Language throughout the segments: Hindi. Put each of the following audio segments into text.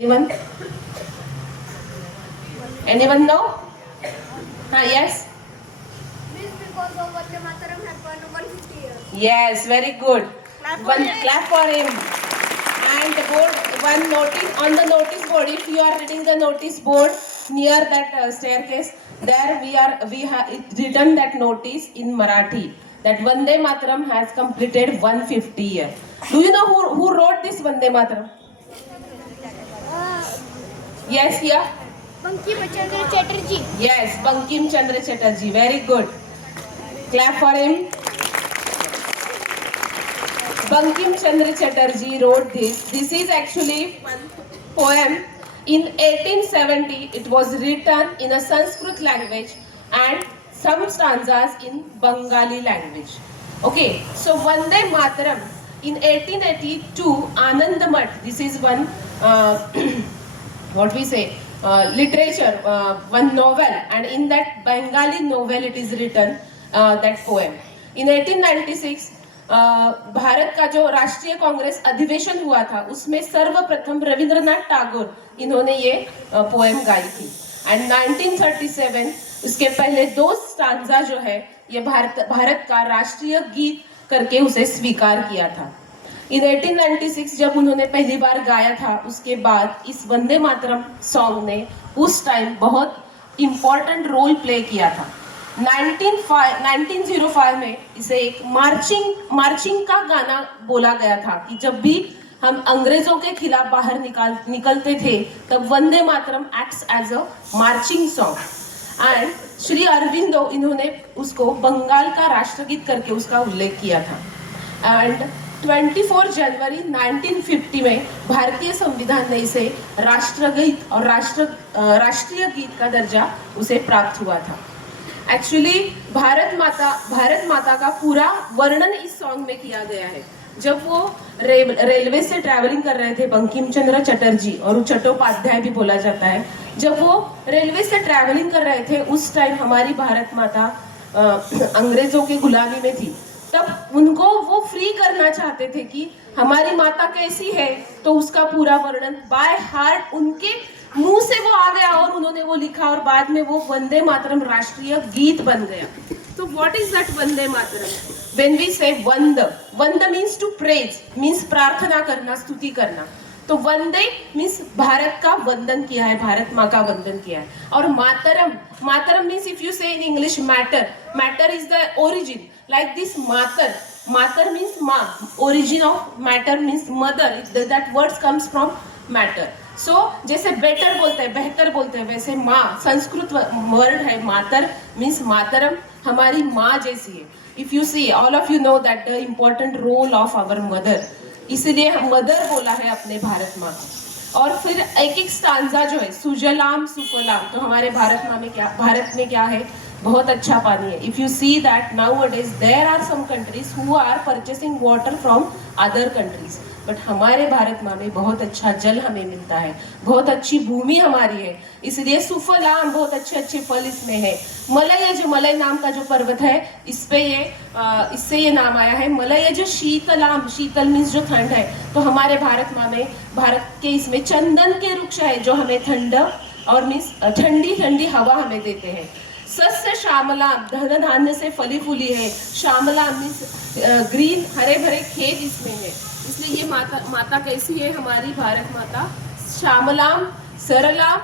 Anyone? Anyone know? Yes? This because of Vande Mataram happened 150 years. Yes, very good. One him. clap for him. And the board, one notice on the notice board. If you are reading the notice board near that staircase, there we have written that notice in Marathi that Vande Mataram has completed 150 years. Do you know who wrote this Vande Mataram? Yes, yeah. Bankim Chandra Chatterjee. Yes, Bankim Chandra Chatterjee. Very good. Clap for him. Bankim Chandra Chatterjee wrote this. This is actually one poem. In 1870, it was written in a Sanskrit language and some stanzas in Bengali language. Okay, so Vande Mataram in 1882, Anand Math. This is one what we say literature, one novel, and in that Bengali novel it is written that poem. In 1896 Bharat का जो राष्ट्रीय कांग्रेस अधिवेशन हुआ था उसमें सर्वप्रथम रविंद्रनाथ टैगोर इन्होंने ये पोएम गाई थी. एंड 1937 उसके पहले दो स्टांजा जो है ये भारत का राष्ट्रीय गीत करके उसे स्वीकार किया था. इन 1896 जब उन्होंने पहली बार गाया था उसके बाद इस वंदे मातरम सॉन्ग ने उस टाइम बहुत इम्पोर्टेंट रोल प्ले किया था. 1905 में इसे एक मार्चिंग का गाना बोला गया था कि जब भी हम अंग्रेजों के खिलाफ बाहर निकलते थे तब Vande Mataram acts as a marching song. And Shri Aurobindo इन्होंने उसको बंगाल का राष्ट्रगीत करके उसका उल्लेख किया था. एंड 24 जनवरी 1950 में भारतीय संविधान ने इसे राष्ट्रगीत और राष्ट्रीय गीत का दर्जा उसे प्राप्त हुआ था. एक्चुअली भारत माता का पूरा वर्णन इस सॉन्ग में किया गया है. जब वो रेलवे से ट्रैवलिंग कर रहे थे, बंकिम चंद्र चटर्जी और चट्टोपाध्याय भी बोला जाता है, जब वो रेलवे से ट्रैवलिंग कर रहे थे उस टाइम हमारी भारत माता अंग्रेजों के गुलामी में थी. तब उनको वो फ्री करना चाहते थे कि हमारी माता कैसी है, तो उसका पूरा वर्णन बाय हार्ट उनके मुंह से वो आ गया और उन्होंने वो लिखा और बाद में वो वंदे मातरम राष्ट्रीय गीत बन गया. तो what is that Vande Mataram? When we say वंद मीन्स टू प्रेज, मीन्स प्रार्थना करना, स्तुति करना. तो वंदे मीन्स भारत का वंदन किया है, भारत माँ का वंदन किया है. और मातरम मीन्स इफ यू से in English matter is the origin. Like this matter means ma, origin of matter means mother. That words comes from matter. So जैसे better बोलते हैं, बेहतर बोलते हैं, वैसे माँ संस्कृत वर्ड है. मातर means मातरम, हमारी माँ जैसी है. If you see, all of you know that the important role of our mother. इसीलिए मदर बोला है अपने भारत माँ को. और फिर एक स्टांजा जो है सुजलाम सुफलाम, तो हमारे भारत में क्या है? बहुत अच्छा पानी है. If you see that nowadays there are some countries who are purchasing water from other countries, but हमारे भारत में बहुत अच्छा जल हमें मिलता है, बहुत अच्छी भूमि हमारी है, इसलिए सुफलाम, बहुत अच्छे फल इसमें है. मलय नाम का जो पर्वत है इससे ये नाम आया है. मलयज शीतलाम, शीतल मीन्स जो ठंड है, तो हमारे भारत के इसमें चंदन के वृक्ष है जो हमें ठंड और मीन्स ठंडी हवा हमें देते हैं. सस्य श्यामलाम, धन धान्य से फली फूली है. श्यामलाम मीन्स ग्रीन, हरे भरे खेत इसमें है. इसलिए ये माता कैसी है हमारी भारत माता? श्यामलाम, सरलाम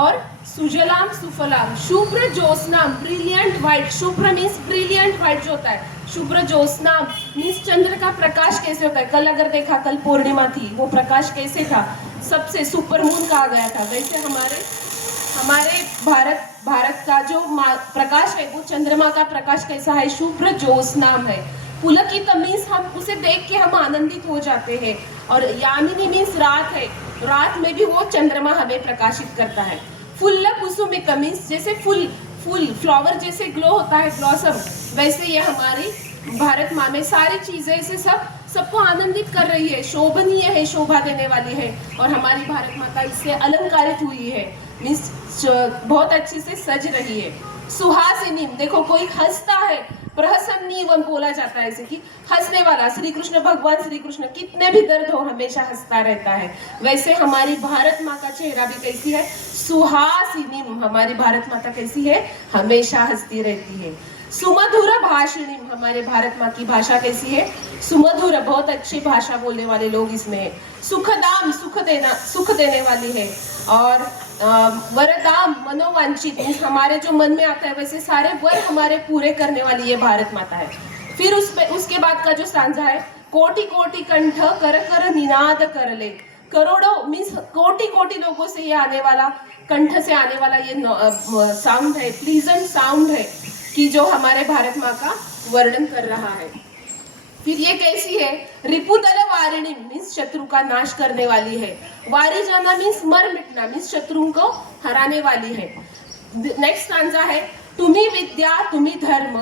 और सुजलाम सुफलाम. शुभ्र ज्योत्स्नाम, ब्रिलियंट व्हाइट. शुभ्र मीन्स ब्रिलियंट व्हाइट जो होता है. शुभ्र ज्योत्स्नाम मीन्स चंद्र का प्रकाश कैसे होता है. कल अगर देखा, कल पूर्णिमा थी, वो प्रकाश कैसे था? सबसे सुपर मून कहा गया था. वैसे हमारे भारत का जो प्रकाश है वो चंद्रमा का प्रकाश कैसा है? शुभ्र ज्योत्स्नाम है. पुलकित मीन्स हम उसे देख के हम आनंदित हो जाते हैं. और यामिनी मीन्स रात है, रात में भी वो चंद्रमा हमें प्रकाशित करता है. फुल्ल कुसुमिक मीन्स जैसे फूल फ्लावर जैसे ग्लो होता है, ब्लॉसम, वैसे ये हमारी भारत माँ में सारी चीजें ऐसे सबको आनंदित कर रही है, शोभनीय है, शोभा देने वाली है. और हमारी भारत माता इससे अलंकारित हुई है, मीन्स बहुत अच्छे से सज रही है. सुहासिनी, देखो कोई हंसता है प्रहसन्नी वन बोला जाता है, ऐसे कि हंसने वाला। श्री कृष्ण, भगवान श्री कृष्ण कितने भी दर्द हो हमेशा हंसता रहता है। वैसे हमारी भारत माँ का चेहरा भी कैसी है, सुहासिनी। हमारी भारत माता कैसी है, हमेशा हंसती रहती है। सुमधुर भाषिणी, हमारे भारत माँ की भाषा कैसी है, सुमधुर, बहुत अच्छी भाषा बोलने वाले लोग इसमें है। सुखदाम, सुख देने वाली है। और वरदाम, मनोवांछित, हमारे जो मन में आता है वैसे सारे वर हमारे पूरे करने वाली ये भारत माता है। फिर उसके बाद का जो स्टांजा है, कोटि कोटि कंठ कर कर निनाद कर ले। करोड़ों मीन्स कोटि कोटि लोगों से ये आने वाला, कंठ से आने वाला ये साउंड है, प्लीजेंट साउंड है कि जो हमारे भारत माँ का वर्णन कर रहा है। फिर ये कैसी है, रिपुदल वारिणी मीन्स शत्रु का नाश करने वाली है। वारी जाना मीन्स मर मिटना, मीन्स शत्रुओं को हराने वाली है। नेक्स्ट स्टांजा है, तुम्ही विद्या तुम्ही धर्म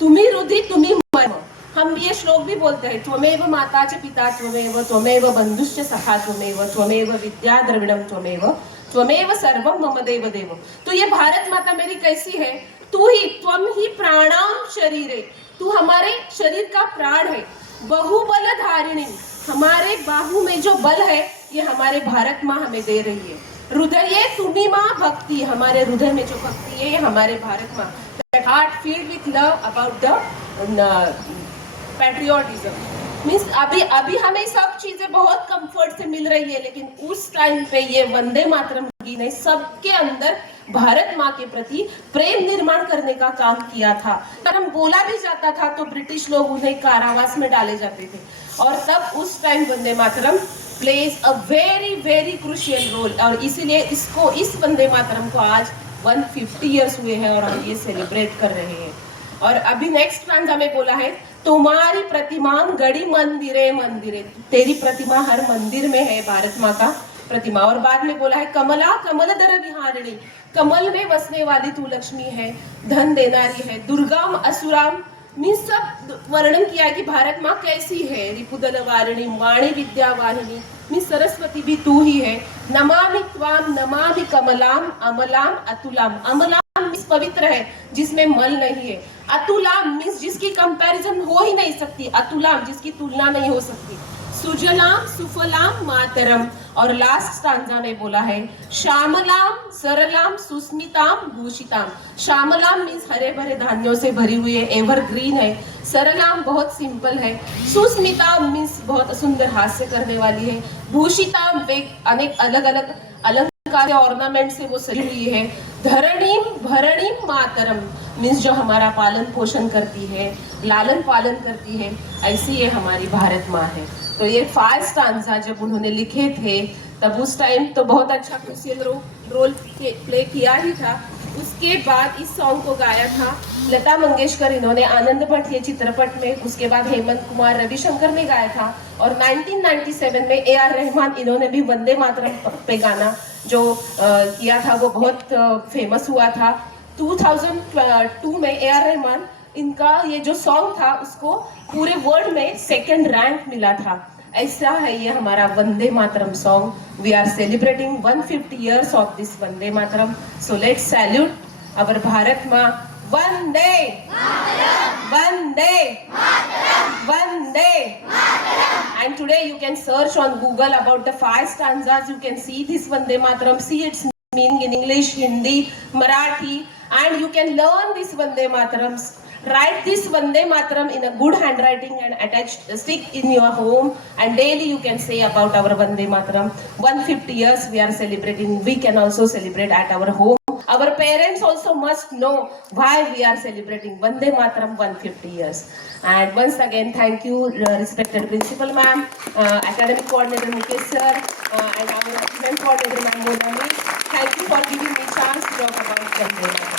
तुम्ही रुधि तुम्ही मर्म। हम ये श्लोक भी बोलते हैं, त्वमेव माता च पिता त्वमेव, त्वमेव बंधुश्च सखा त्वमेव, त्वमेव विद्या द्रविणम त्वमेव, त्वमेव सर्वम मम देव देव। तो ये भारत माता मेरी कैसी है, तू ही, त्वम ही प्राणाम शरीरे, तू हमारे शरीर का प्राण है। बहुबल धारिणी, हमारे बाहु में जो बल है ये हमारे भारत माँ हमें दे रही है। हृदय तुम्ही माँ भक्ति, हमारे हृदय में जो भक्ति है ये हमारे भारत माँ। Heart field with love about the patriotism means अभी हमें सब चीजें बहुत कंफर्ट से मिल रही है, लेकिन उस टाइम पे ये वंदे मातरम गीत ने सबके अंदर भारत माँ के प्रति प्रेम निर्माण करने का काम किया था। तरम बोला भी जाता था तो ब्रिटिश लोग उन्हें कारावास में डाले जाते थे, और तब उस time Vande Mataram plays a very very crucial role. और इसीलिए इसको, इस वंदे मातरम को आज 150 इयर्स हुए हैं और हम ये सेलिब्रेट कर रहे हैं। और अभी नेक्स्ट स्टांजा में बोला है, तुम्हारी प्रतिमा गड़ी मंदिरे मंदिरे, तेरी प्रतिमा हर मंदिर में है भारत माँ का प्रतिमा। और बाद में बोला है, कमला कमलधर विहारिणी, कमल में बसने वाली तू लक्ष्मी है, धन देनारी है। दुर्गाम असुराम मीन्स सब वर्णन किया है कि भारत माँ कैसी है। रिपुदल वारिणी, वाणी विद्या वाहिनी मीन्स सरस्वती भी तू ही है। नमामि त्वाम नमामि कमलाम अमलाम अतुलाम, अमलाम मीन्स पवित्र है जिसमें मल नहीं है। अतुलाम मीन्स जिसकी कंपैरिजन हो ही नहीं सकती, अतुलाम जिसकी तुलना नहीं हो सकती। सुजलाम सुफलाम मातरम। और लास्ट स्टांजा में बोला है, श्यामलाम सरलाम सुस्मिताम भूषिताम। श्यामलाम मीन्स हरे भरे धान्यों से भरी हुई है, एवरग्रीन है। सरलाम बहुत सिंपल है। सुस्मिताम मीन्स बहुत सुंदर हास्य करने वाली है। भूषिताम वे अनेक अलग अलग अलंकार ऑर्नामेंट से वो सजी हुई है। धरणीम भरणीम मातरम मीन्स जो हमारा पालन पोषण करती है, लालन पालन करती है, ऐसी ये हमारी भारत माँ है। तो ये 5 स्टांजा जब उन्होंने लिखे थे तब उस टाइम तो बहुत अच्छा क्रूशियल रोल प्ले किया ही था। उसके बाद इस सॉन्ग को गाया था लता मंगेशकर, इन्होंने आनंद भट्ट ये चित्रपट में, उसके बाद हेमंत कुमार रविशंकर ने गाया था। और 1997 में AR रहमान, इन्होंने भी वंदे मातरम पे गाना जो किया था वो बहुत फेमस हुआ था। 2002 में AR रहमान, इनका ये जो सॉन्ग था उसको पूरे वर्ल्ड में 2nd रैंक मिला था। ऐसा है ये हमारा Vande Mataram song. We are celebrating 150 years of this Vande Mataram. So let's salute our Bharat माँ। वंदे वंदे वंदे। And today you can search on Google about the 5 stanzas. You can see this Vande Mataram, see its meaning in English, Hindi, Marathi, and you can learn this Vande Matarams. Write this Vande Mataram in a good handwriting and stick in your home, and daily you can say about our Vande Mataram. 150 years we are celebrating. We can also celebrate at our home. Our parents also must know why we are celebrating Vande Mataram 150 years. And once again, thank you, respected Principal Ma'am, Academic Coordinator Mukesh Sir, and our Event Coordinator Ma'am Mona Miss. Thank you for giving me chance to talk about Vande Mataram.